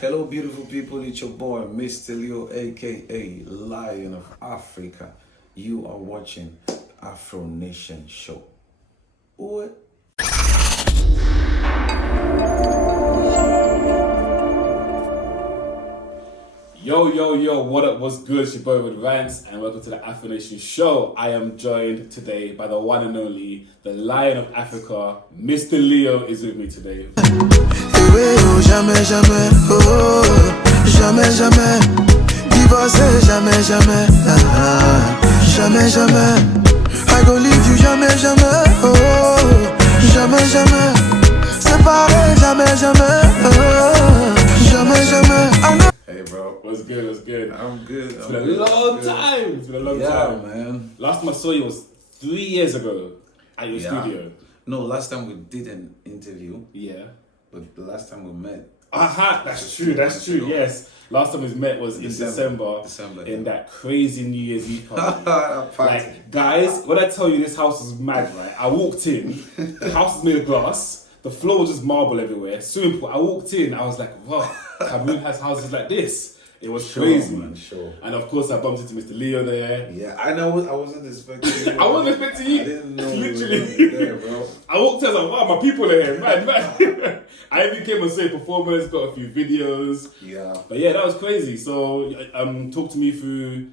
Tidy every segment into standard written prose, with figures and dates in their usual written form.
Hello, beautiful people. It's your boy, Mr. Leo, aka Lion of Africa. You are watching Afro Nation Show. What? Yo, what up, what's good? It's your boy Rodrantz and welcome to the Afro Nation Show. I am joined today by the one and only, the Lion of Africa, Mr. Leo is with me today. Jamais, jamais, oh, jamais, jamais, divorcer, jamais, jamais, jamais, jamais, I go leave you, jamais, jamais, oh, jamais, jamais, séparé, jamais, jamais, oh, jamais, jamais. Hey, bro. What's good? I'm good. It's been a long time. It's been a long time. Yeah, man. Last time I saw you was 3 years ago at your studio. No, last time we did an interview, Yeah. but the last time we met. Aha, that's true, yes. Last time we met was in December in that crazy New Year's Eve party. Like, guys, when I tell you this house was mad, right? I walked in, the house was made of glass, the floor was just marble everywhere, swimming pool. I walked in, I was like, wow, Cameroon has houses like this. It was crazy. Man, sure. And of course, I bumped into Mr. Leo there. Yeah, I know. I wasn't expecting you. I wasn't expecting you. I didn't know. Literally. You were there, bro. I walked in, I was like, wow, my people are here, man. I even came and saw a performance, got a few videos. Yeah. But yeah, that was crazy. So, talk to me through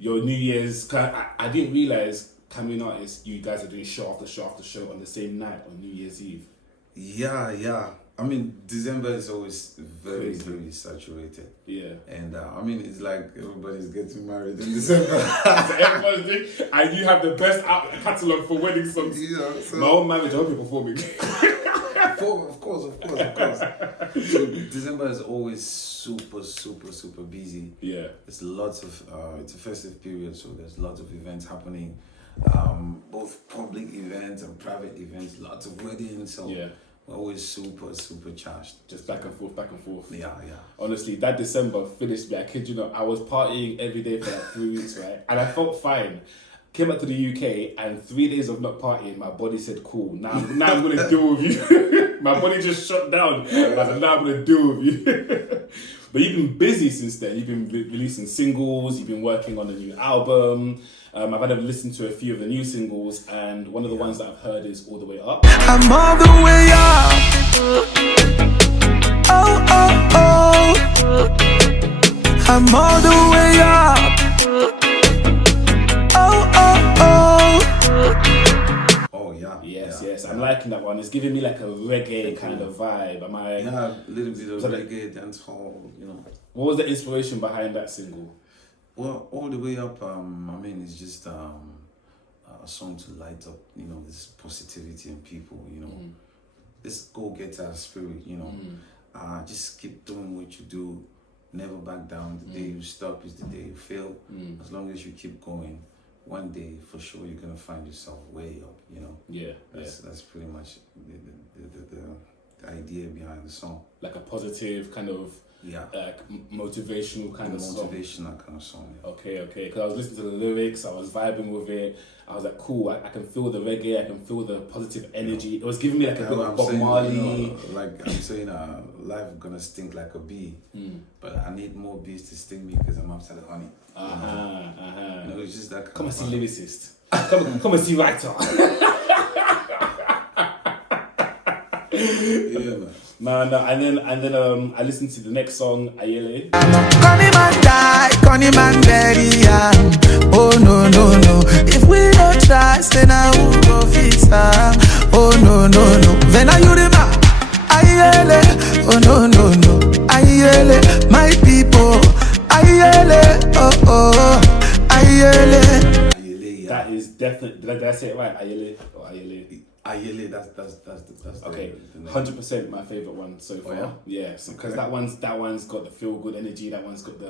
your New Year's. I didn't realize, Cameroon artists, you guys are doing show after show after show on the same night on New Year's Eve. Yeah. I mean, December is always very saturated. Yeah. And I mean, it's like everybody's getting married in December. So everyone's doing, and you have the best catalogue for wedding songs. Yeah, so My own marriage, I hope you're performing. of course. So December is always super busy. Yeah. There's lots of it's a festive period, so there's lots of events happening, both public events and private events. Lots of weddings. So Yeah. we're always super charged. Just back and forth. Yeah. Honestly, that December finished me. I kid you not. I was partying every day for like 3 weeks, right? And I felt fine. Came back to the UK and 3 days of not partying, my body said, cool, now I'm going to deal with you. My body just shut down. I said, now I'm going to deal with you. But you've been busy since then. You've been releasing singles. You've been working on a new album. I've had to listen to a few of the new singles, and one of the ones that I've heard is All the Way Up. I'm all the way up. Oh. I'm all the way up. Oh yeah. Yes. I'm liking that one. It's giving me like a reggae kind of vibe. Am I? Yeah, a little bit of reggae, dancehall, What was the inspiration behind that single? Well, All the Way Up, I mean, it's just a song to light up, this positivity in people, this go-getter spirit, just keep doing what you do, never back down. The day you stop is the day you fail. As long as you keep going, one day for sure you're gonna find yourself way up, That's pretty much the idea behind the song. Like a positive kind of motivational kind of song. Motivational kind of song. Yeah. Okay. Because I was listening to the lyrics, I was vibing with it. I was like, cool. I can feel the reggae. I can feel the positive energy. It was giving me like a bit of Bob Marley. Like I'm saying, life gonna stink like a bee, but I need more bees to sting me because I'm after the honey. It's just that. Come and see lyricist. Come and see writer. Yeah, man. No, and then I listened to the next song, Ayele. Connie man daddy, yeah. Oh no. If we don't try, then I will go fix her. Oh no. Then I you the man. Ayele. Oh no. Ayele. My people. Ayele. Oh. Ayele. Ayele, yeah. That is definitely. Did I say it right? Ayele or Ayele? Ayele, that's Okay, the name. 100% my favorite one so far. Oh, yeah? Yes, because that one's got the feel good energy. That one's got the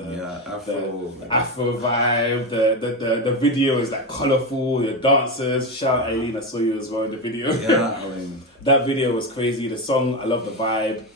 Afro vibe. The video is like colorful. The dancers. Shout out Aileen, I saw you as well in the video. Yeah, I mean that video was crazy. The song, I love the vibe.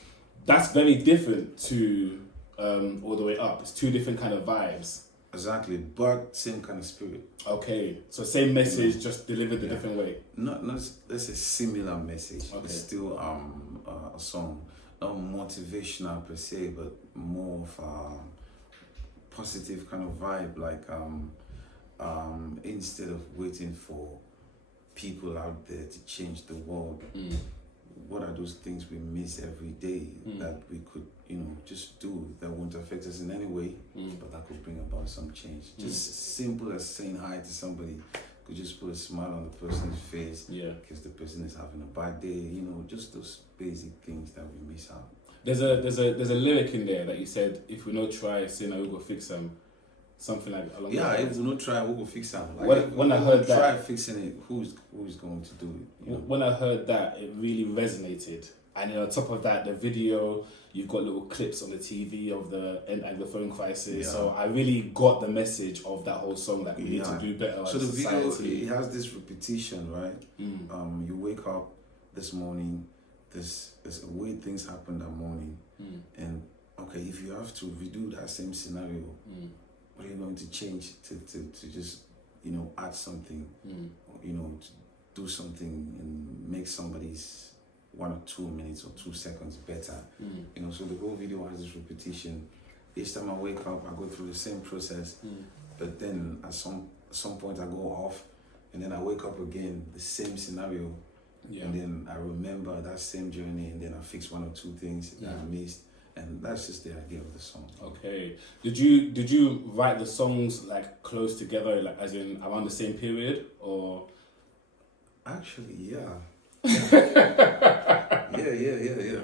That's very different to All the Way Up. It's two different kind of vibes. Exactly, but same kind of spirit. Okay, so same message, just delivered a different way. Not let's say similar message. Okay. It's still a song, not motivational per se, but more of a positive kind of vibe. Like instead of waiting for people out there to change the world, what are those things we miss every day that we could, just do that won't affect us in any way, but that could bring about some change. Just simple as saying hi to somebody could just put a smile on the person's face. Yeah. Because the person is having a bad day. Just those basic things that we miss out. There's a lyric in there that you said, if we no try, sin, I will go fix them. Something like along yeah, that. if we don't try, we will fix them. Like When I heard that, try fixing it, who's going to do it? When I heard that, it really resonated. And on top of that, the video, you've got little clips on the TV of the end of the phone crisis. Yeah. So I really got the message of that whole song that we need to do better. So as the society. video, it has this repetition, right? You wake up this morning, there's a way things happen that morning, and okay, if you have to redo that same scenario, what are you going to change to just add something, to do something and make somebody's 1 or 2 minutes or 2 seconds better, so the whole video has this repetition. Each time I wake up, I go through the same process, but then at some point I go off, and then I wake up again, the same scenario, and then I remember that same journey, and then I fix 1 or 2 things that I missed. And that's just the idea of the song. Okay. Did you write the songs like close together, like as in around the same period, or? Actually, yeah. yeah.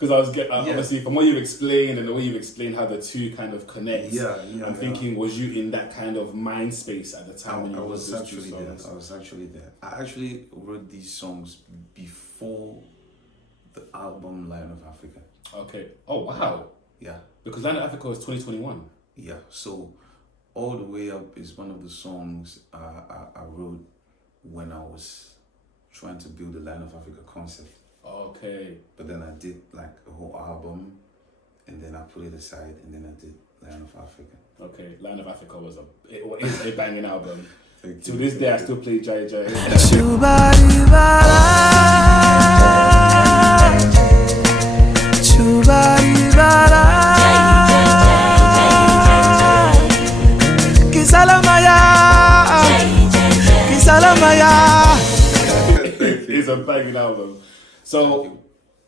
Because obviously from what you've explained and the way you've explained how the two kind of connect. I'm thinking, was you in that kind of mind space at the time when you I was those actually two there. songs? I was actually there. I actually wrote these songs before the album Lion of Africa. Okay. Oh wow. Yeah. Because Lion of Africa was 2021. Yeah. So All the Way Up is one of the songs I wrote when I was trying to build the Lion of Africa concept. Okay. But then I did like a whole album, and then I put it aside, and then I did Lion of Africa. Okay, Lion of Africa is a banging album. To this day, I still play Jai Jai. It's a banging album. So,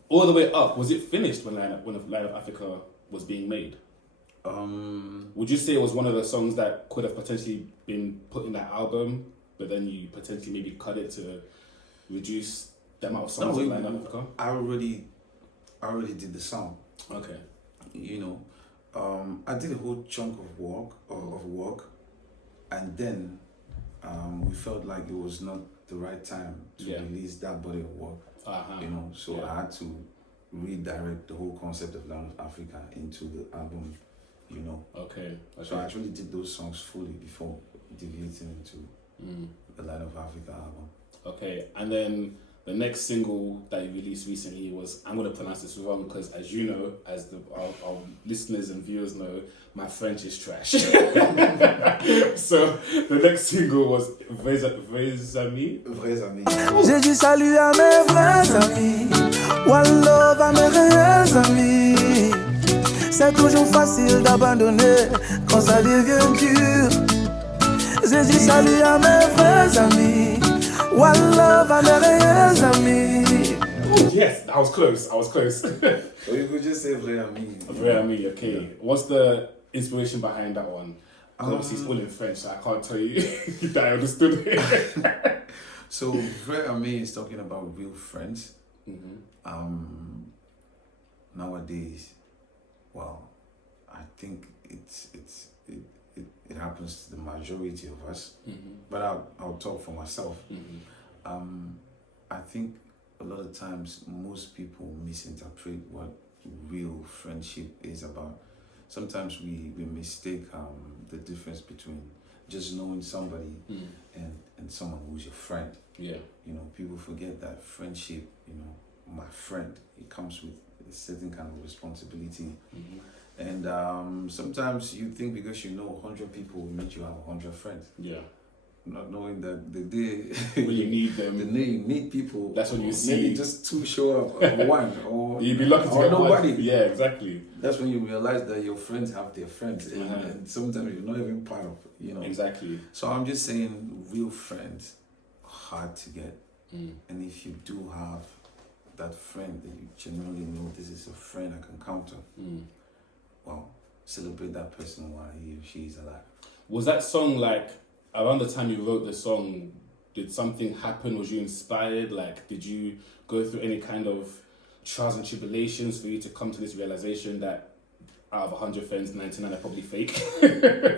All the Way Up, was it finished when Lion of Africa was being made? Would you say it was one of the songs that could have potentially been put in that album, but then you potentially maybe cut it to reduce the amount of songs in Lion of Africa? I already did the song. Okay. I did a whole chunk of work, and then we felt like it was not the right time to release that body of work. So I had to redirect the whole concept of Lion of Africa into the album. Okay. So I actually did those songs fully before deviating into the Lion of Africa album. Okay, and then the next single that you released recently was, I'm going to pronounce this wrong because, as you know, as our listeners and viewers know, my French is trash. So the next single was Vrais Amis. Vrais Amis. J'ai dit salut à mes vrais amis, one love à mes réels amis. C'est toujours facile d'abandonner quand ça devient dur. J'ai dit salut à mes vrais amis, one love à mes réels amis. Yes, I was close. So you could just say Vrais Amis. Vrais Amis, okay. Yeah. What's the inspiration behind that one? Obviously it's all in French, so I can't tell you that I understood it. So Vrais Amis is talking about real friends. Nowadays, well, I think it happens to the majority of us, but I'll talk for myself. I think a lot of times most people misinterpret what real friendship is about. Sometimes we mistake the difference between just knowing somebody and someone who's your friend. Yeah. People forget that friendship, my friend, it comes with a certain kind of responsibility. And sometimes you think because 100 people will make you have 100 friends. Yeah. not knowing that the day When you need them, the day you need people, that's when you maybe see. just two show up, or one, or You'd be lucky to or get nobody. one. Yeah, exactly. That's when you realize that your friends have their friends, and, Uh-huh. and sometimes you're not even part of, Exactly. So I'm just saying, real friends are hard to get, and if you do have that friend that you genuinely know this is a friend I can count on, well, celebrate that person while he or she is alive. Was that song like around the time you wrote the song? Did something happen? Was you inspired? Like, did you go through any kind of trials and tribulations for you to come to this realization that out of 100 friends, 99 are probably fake?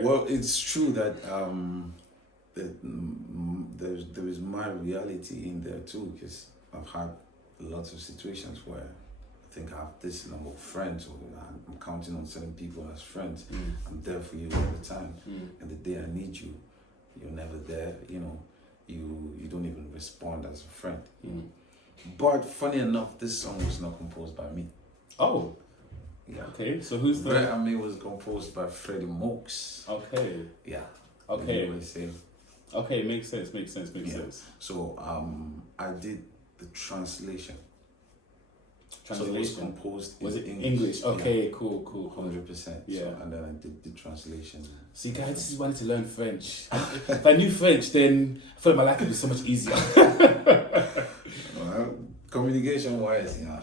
Well, it's true that there is my reality in there too, because I've had lots of situations where I think I have this number of friends, or I'm counting on certain people as friends. I'm there for you all the time, and the day I need you, you're never there. You don't even respond as a friend. But funny enough, this song was not composed by me. Oh, yeah. Okay, so who's the? Red Army was composed by Freddie Mokes. Okay. Yeah. Okay. USA. Okay, makes sense. So I did the translation. So it was Translation. composed Was in it English? Okay, Yeah. cool. 100%. Yeah. So, and then I did the translation. See, guys, this is why I need to learn French. If I knew French, then I feel like my life would be so much easier. Well, communication wise, yeah.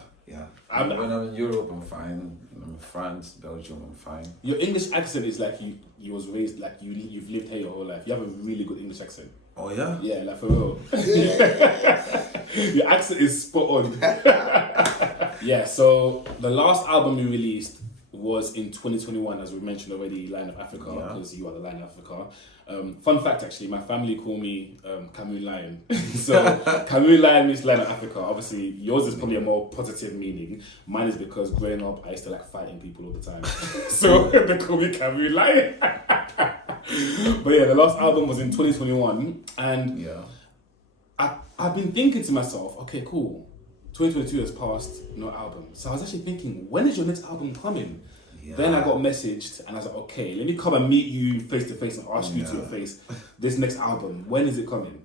When I'm in Europe, I'm fine. When I'm in France, Belgium, I'm fine. Your English accent is like you was raised, like you've lived here your whole life. You have a really good English accent. Oh yeah? Yeah, like for real. Your accent is spot on. Yeah, so the last album you released was in 2021, as we mentioned already, Line of Africa, because you are the Line of Africa. Fun fact, actually, my family call me Cameroon Lion. So Cameroon Lion means Line of Africa. Obviously, yours is probably a more positive meaning. Mine is because growing up, I used to like fighting people all the time. So they call me Cameroon Lion. But yeah, the last album was in 2021, and I've been thinking to myself, okay, cool. 2022 has passed, no album. So I was actually thinking, when is your next album coming? Yeah. Then I got messaged and I was like, okay, let me come and meet you face to face and ask you to your face, this next album, when is it coming?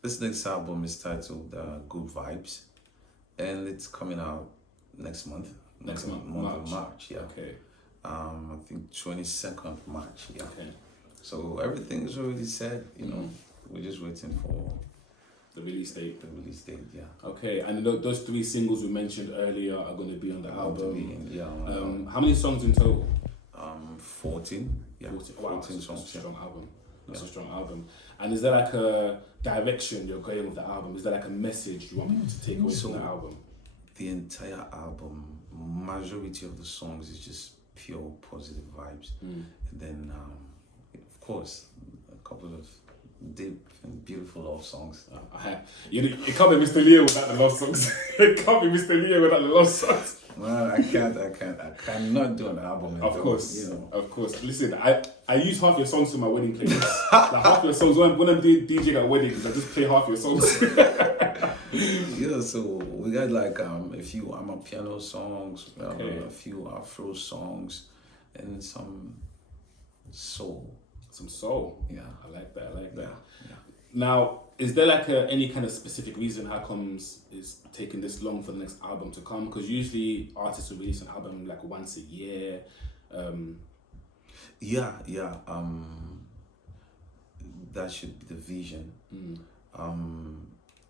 This next album is titled Good Vibes, and it's coming out next month. Next month, March, yeah. Okay. I think 22nd March, yeah. Okay. So everything is already set, we're just waiting for the release date. Yeah. Okay, and those 3 singles we mentioned earlier are going to be on the album. How many songs in total? 14. Yeah, 14 songs. That's a strong album. That's a strong album. And is there like a direction you're going with the album? Is there like a message you want people to take away from the album? The entire album, majority of the songs is just pure positive vibes. And then, of course, a couple of deep and beautiful love songs. It can't be Mr. Leo without the love songs. It can't be Mr. Leo without the love songs. Well, I cannot do an album. Of course. Listen, I use half your songs for my wedding playlist. Like half your songs, when I'm doing DJing at weddings, I just play half your songs. Yeah, so we got like a few amapiano songs, a few Afro songs, and some soul. Some soul. Yeah. I like that. Yeah. Now, is there like any kind of specific reason how comes it's taking this long for the next album to come? Because usually artists will release an album like once a year. That should be the vision.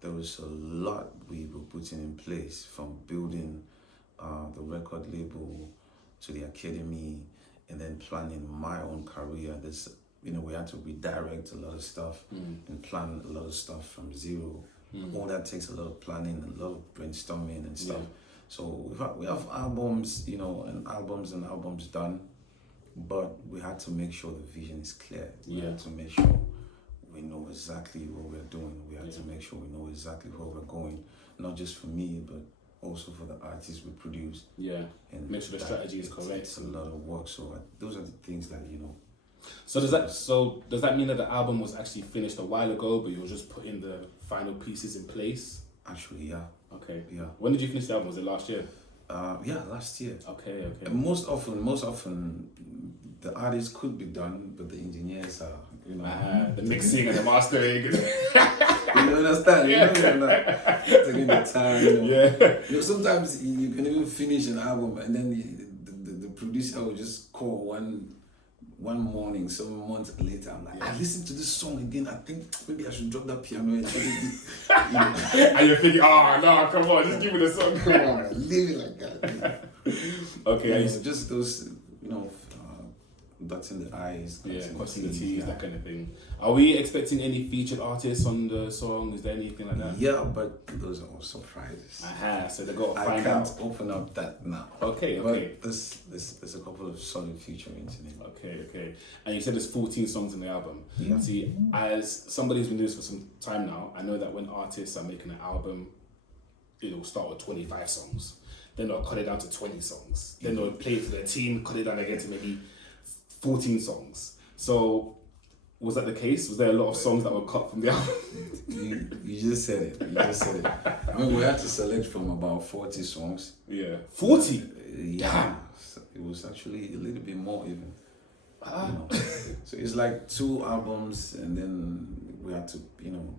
There was a lot we were putting in place, from building the record label to the academy, and then planning my own career. We had to redirect a lot of stuff and plan a lot of stuff from zero. All that takes a lot of planning and a lot of brainstorming and stuff. So we have albums, and albums done, but we had to make sure the vision is clear. We had to make sure we know exactly what we're doing. We had to make sure we know exactly where we're going, not just for me, but also for the artists we produce. Yeah, and make sure the strategy is correct. It's a lot of work. So those are the things that So does that mean that the album was actually finished a while ago, but you were just putting the final pieces in place? Actually, yeah. Okay. Yeah. When did you finish the album? Was it last year? Last year. Okay. And most often, the artists could be done, but the engineers are, you know. The mixing and the mastering. You understand? You know, you're not taking the time. You know. Yeah. You know, sometimes you can even finish an album and then the producer will just call one morning, some months later. I'm like, I listened to this song again. I think maybe I should drop that piano. And And you're thinking, oh no, come on, just give me the song. Come on, leave it like that. Okay. You know, just those, you know, dots in the eyes, crossing the T's, that kind of thing. Are we expecting any featured artists on the song? Is there anything like that? Yeah, but those are all surprises. So they got to find I out. can't open up that now. Okay. But there's a couple of solid featurings in it. Okay. And you said there's 14 songs in the album. Yeah. See, as somebody who's been doing this for some time now, I know that when artists are making an album, it'll start with 25 songs. Then they'll cut it down to 20 songs. Then they'll play it for their team, cut it down again to maybe 14 songs. So, was that the case? Was there a lot of songs that were cut from the album? You just said it. I mean, we had to select from about 40 songs. Yeah. 40? Yeah. It was actually a little bit more even. You know. So it's like 2 albums, and then we had to, you know,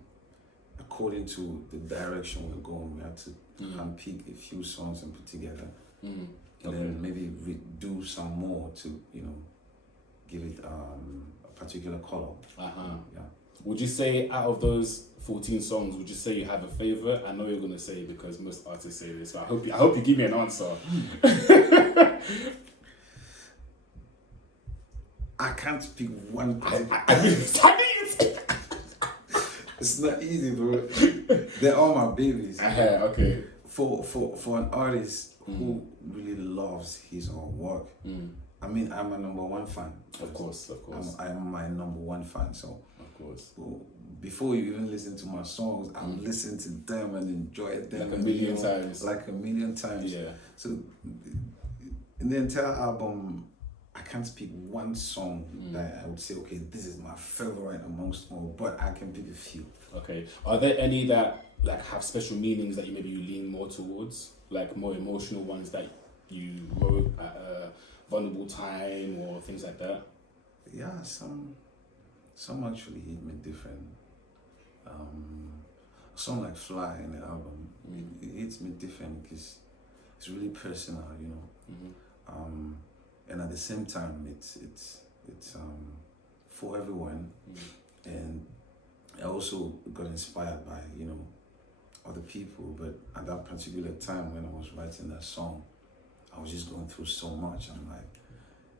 according to the direction we're going, we had to unpick a few songs and put together. And then maybe do some more to, you know, give it a particular color. Yeah. Would you say out of those 14 songs, would you say you have a favorite? I know you're gonna say because most artists say this, but I hope you give me an answer. I can't pick one. It's not easy, bro. They're all my babies. Okay. For an artist who really loves his own work, I mean, I'm a #1 fan. Of course. I'm my #1 fan. So, of course. Before you even listen to my songs, I'm listening to them and enjoy them like a million times. Like a million times. Yeah. So, in the entire album, I can't pick one song that I would say, okay, this is my favorite amongst all, but I can pick a few. Okay. Are there any that like have special meanings that you lean more towards, like more emotional ones that you wrote at a vulnerable time or things like that? Yeah, some actually hit me different. A song like "Fly" in the album, it hits me different because it's really personal, you know. And at the same time, it's for everyone. And I also got inspired by, you know, other people. But at that particular time when I was writing that song, I was just going through so much. I'm like,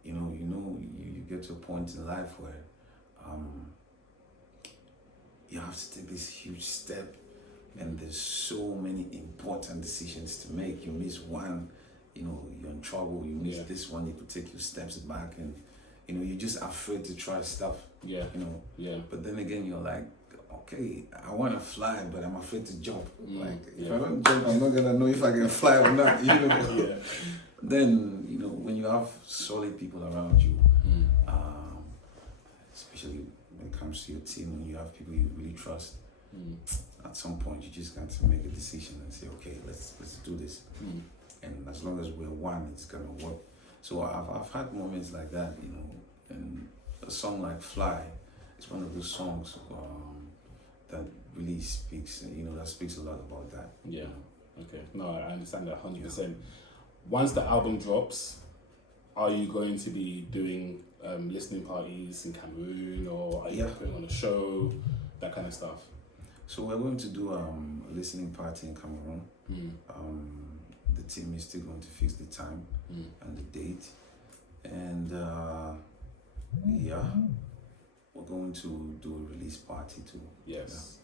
you get to a point in life where you have to take this huge step, and there's so many important decisions to make. You miss one, you know, you're in trouble. You miss this one, it could take you steps back, and you know, you're just afraid to try stuff. Yeah. You know. Yeah. But then again, you're like, okay, I want to fly, but I'm afraid to jump. Like, if I Yeah. don't jump, I'm not gonna know if I can fly or not. You know. Yeah. Then, you know, when you have solid people around you, especially when it comes to your team, when you have people you really trust, at some point you just got to make a decision and say, okay, let's do this. And as long as we're one, it's gonna work. So I've had moments like that, you know, and a song like "Fly" is one of those songs that really speaks, you know, that speaks a lot about that. Yeah. Okay. No, I understand that 100%. Once the album drops, are you going to be doing listening parties in Cameroon, or are you putting on a show, that kind of stuff? So we're going to do a listening party in Cameroon. The team is still going to fix the time and the date, and we're going to do a release party too. Yes.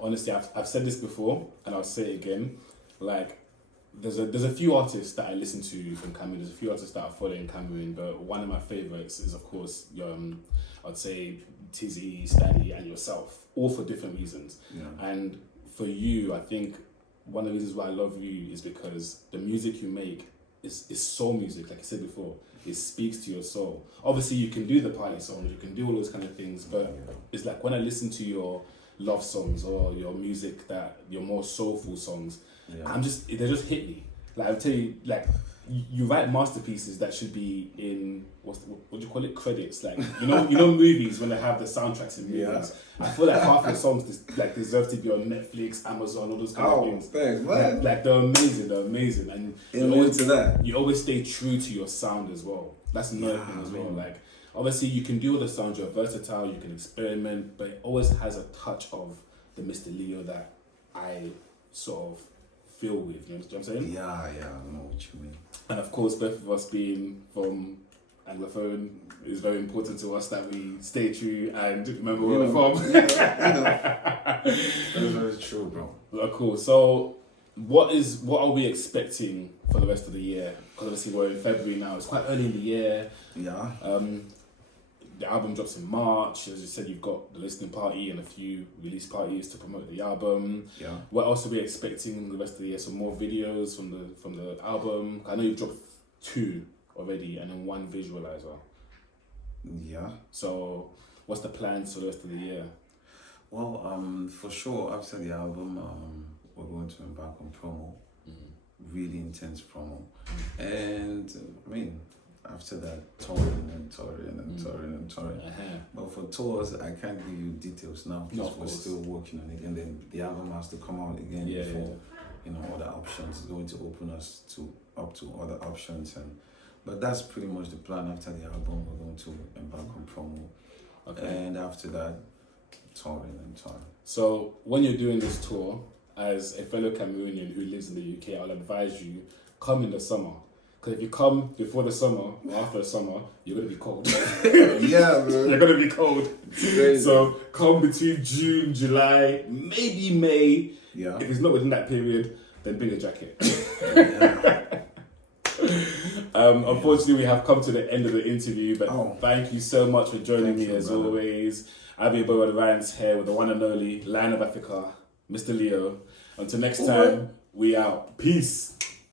Honestly, I've said this before, and I'll say it again. Like, there's a few artists that I listen to from Cameroon. There's a few artists that I follow in Cameroon, but one of my favorites is, of course, I'd say Tizzy, Staddy, and yourself, all for different reasons. Yeah. And for you, I think one of the reasons why I love you is because the music you make is soul music, like I said before. It speaks to your soul. Obviously, you can do the party songs, you can do all those kind of things, but it's like when I listen to your love songs or your music, that your more soulful songs, they're just hit me. Like, I'll tell you, like, you write masterpieces that should be in what do you call it, credits, like you know movies when they have the soundtracks in movies. I feel like half your songs deserve to be on Netflix, Amazon, all those kind of things. Thanks, man. Like they're amazing, and you always stay true to your sound as well. That's another thing as well. Like obviously you can do all the sounds, you're versatile, you can experiment, but it always has a touch of the Mr. Leo that I sort of feel with. You know what I'm saying? Yeah, I know what you mean. And of course, both of us being from Anglophone, it's very important to us that we stay true and remember where we're from. That's very true, bro. Cool. So, what are we expecting for the rest of the year? Because obviously we're in February now. It's quite early in the year. Yeah. The album drops in March. As you said, you've got the listening party and a few release parties to promote the album. Yeah. What else are we expecting the rest of the year? Some more videos from the album. I know you've dropped 2 already and then 1 visualizer. Yeah. So, what's the plans for the rest of the year? Well, for sure, after the album, we're going to embark on promo. Really intense promo. And I mean, after that, touring. But for tours, I can't give you details now because we're still working on it. And then the album has to come out again before other options is going to open us up to other options. But that's pretty much the plan. After the album, we're going to embark on promo. Okay. And after that, touring. So when you're doing this tour, as a fellow Cameroonian who lives in the UK, I'll advise you, come in the summer. Because if you come before the summer or after the summer, you're going to be cold. Yeah, bro. You're going to be cold. So come between June, July, maybe May. Yeah. If it's not within that period, then bring a jacket. Unfortunately, we have come to the end of the interview, but thank you so much for joining me as always. I've been rodrantz here with the one and only Lion of Africa, Mr. Leo. Until next time, we out. Peace.